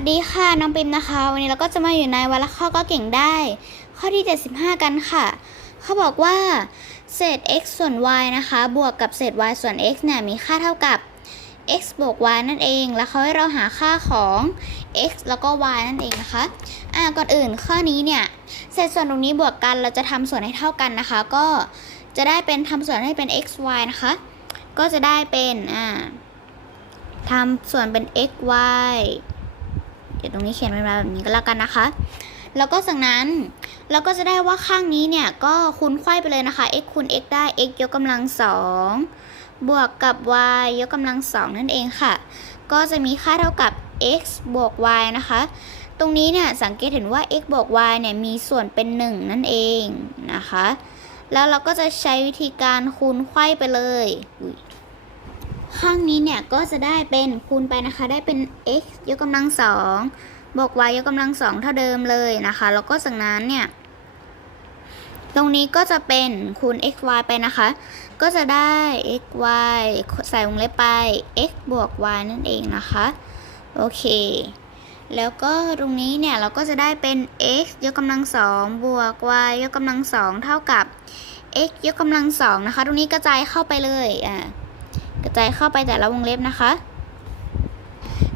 วัสดีค่ะน้องปิมนะคะ วันนี้เราก็จะมาอยู่ในวันละข้อก็เก่งได้ ข้อที่ 75 กันค่ะ เขาบอกว่า เศษ x ส่วน y นะคะ บวกกับเศษ y ส่วน x เนี่ยมีค่าเท่ากับ x บวก y นั่นเอง แล้วเขาให้เราหาค่าของ x แล้วก็ y นั่นเองนะคะ อ่าก่อนอื่นข้อนี้เนี่ยเศษส่วนตรงนี้บวกกันเราจะทำส่วนให้เท่ากันนะคะ ก็จะได้เป็นทำส่วนให้เป็น x y นะคะ ก็จะได้เป็นอ่าทำส่วนเป็น x y เดี๋ยวตรงนี้เขียนเป็นมาแบบนี้ก็แล้วกันนะคะ แล้วก็จากนั้นเราก็จะได้ว่าข้างนี้เนี่ยก็คูณไขว้ไปเลยนะคะ x คูณ x ได้ x ยกกำลังสองบวกกับ y ยกกำลังสองนั่นเองค่ะ ก็จะมีค่าเท่ากับ x บวก y นะคะ ตรงนี้เนี่ยสังเกตเห็นว่า x บวก y เนี่ยมีส่วนเป็น 1 นั่นเองนะคะ แล้วเราก็จะใช้วิธีการคูณไขว้ไปเลย ข้างนี้เนี่ยก็จะได้เป็นคูณไปนะคะ ได้เป็น x ยกกำลังสองบวก y ยกกำลังสองเท่าเดิมเลยนะคะ แล้วก็จากนั้นเนี่ย ตรงนี้ก็จะเป็นคูณ x y ไปนะคะ ก็จะได้ x y ใส่วงเล็บไป x บวก y นั่นเองนะคะ โอเค แล้วก็ตรงนี้เนี่ยเราก็จะได้เป็น x ยกกำลังสองบวก y ยกกำลังสองเท่ากับ x ยกกำลังสองนะคะ ตรงนี้กระจายเข้าไปเลยอ่า กระจายเข้าไปแต่ละวงเล็บนะคะ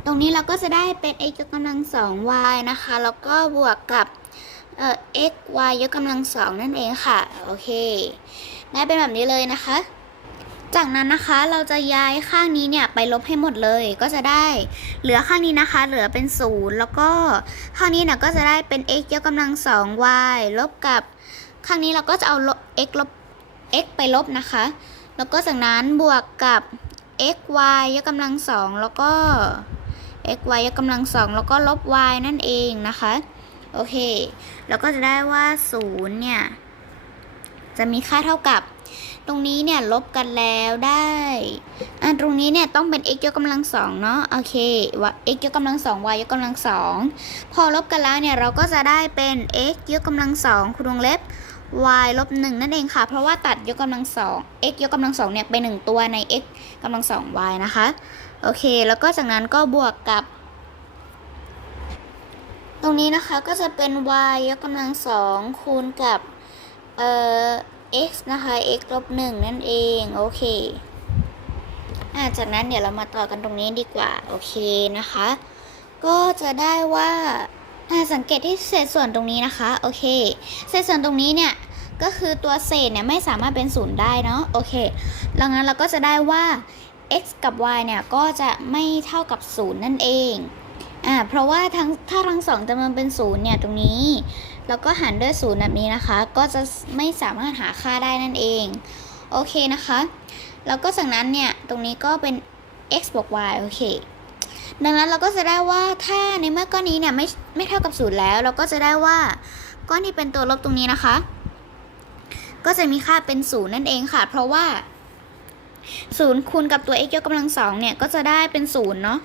ตรงนี้เราก็จะได้เป็น x ยกกำลังสอง y นะคะ แล้วก็บวกกับเอ่อ x y ยกกำลังสองนั่นเองค่ะ โอเค ได้เป็นแบบนี้เลยนะคะ จากนั้นนะคะเราจะย้ายข้างนี้เนี่ยไปลบให้หมดเลย ก็จะได้เหลือข้างนี้นะคะ เหลือเป็นศูนย์แล้วก็ข้างนี้เนี่ยก็จะได้เป็น x ยกกำลังสอง y ลบกับ ข้างนี้เราก็จะเอา x ลบ x ไปลบนะคะ แล้วก็จากนั้นบวกกับ x y ยกกำลังสองแล้วก็ x y ยกกำลังสองแล้วก็ลบ y นั่นเองนะคะ โอเคแล้วก็จะได้ว่า0เนี่ย จะมีค่าเท่ากับ ตรงนี้เนี่ยลบกันแล้วได้อะตรงนี้เนี่ยต้องเป็น x ยกกำลังสองเนาะ โอเคว่า x ยกกำลังสอง y ยกกำลังสอง พอลบกันแล้วเนี่ยเราก็จะได้เป็น x ยกกำลังสองคูณวงเล็บ y ลบหนึ่งนั่นเองค่ะ เพราะว่าตัดยกกำลังสอง x ยกกำลังสองเนี่ยเป็นหนึ่งตัวใน x กำลังสอง y นะคะ โอเค แล้วก็จากนั้นก็บวกกับ ตรงนี้นะคะก็จะเป็น y ยกกำลังสองคูณกับ เอ่อ x นะคะ x ลบหนึ่งนั่นเอง โอเคอ่าจากนั้นเดี๋ยวเรามาต่อกันตรงนี้ดีกว่า โอเคนะคะ ก็จะได้ว่า สังเกตที่เศษส่วนตรงนี้นะคะโอเค เศษส่วนตรงนี้เนี่ยก็คือตัวเศษเนี่ยไม่สามารถเป็นศูนย์ได้เนาะโอเคดังนั้นเราก็จะได้ว่า x กับ y เนี่ยก็จะไม่เท่ากับศูนย์นั่นเองอ่าเพราะว่าทั้งถ้าทั้งสองจำนวนเป็นศูนย์เนี่ยตรงนี้แล้วก็หารด้วยศูนย์แบบนี้นะคะ ก็จะไม่สามารถหาค่าได้นั่นเองโอเคนะคะ แล้วก็จากนั้นเนี่ยตรงนี้ก็เป็น x บวก y โอเค ดังนั้นเราก็จะได้ว่าถ้าในเมื่อก้อนนี้เนี่ยไม่ไม่เท่ากับศูนย์แล้ว เราก็จะได้ว่าก้อนที่เป็นตัวลบตรงนี้นะคะ ก็จะมีค่าเป็นศูนย์นั่นเองค่ะ เพราะว่าศูนย์คูณกับตัว x ยกกำลังสองเนี่ยก็จะได้เป็นศูนย์เนาะ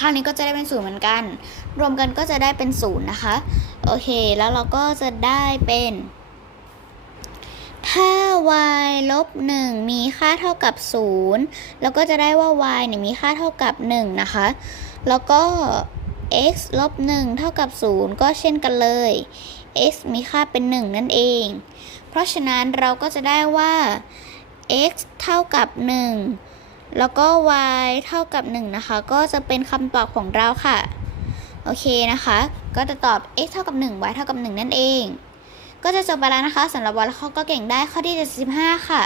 คราวนี้ก็จะได้เป็นศูนย์เหมือนกัน รวมกันก็จะได้เป็นศูนย์นะคะ โอเค แล้วเราก็จะได้เป็น ถ้า y ลบ1มีค่าเท่ากับ 0 แล้วก็จะได้ว่า y เนี่ยมีค่าเท่ากับ 1 นะคะ แล้วก็ x ลบ1เท่ากับ 0 ก็เช่นกันเลย x มีค่าเป็น 1 นั่นเอง เพราะฉะนั้นเราก็จะได้ว่า x เท่ากับ 1 แล้วก็ y เท่ากับ 1 นะคะ ก็จะเป็นคำตอบของเราค่ะ โอเคนะคะ ก็จะตอบ x เท่ากับ 1 y เท่ากับ 1 นั่นเอง ก็จะจบไปแล้วนะคะสำหรับวอลข้อก็เก่งได้ข้อที่75ค่ะ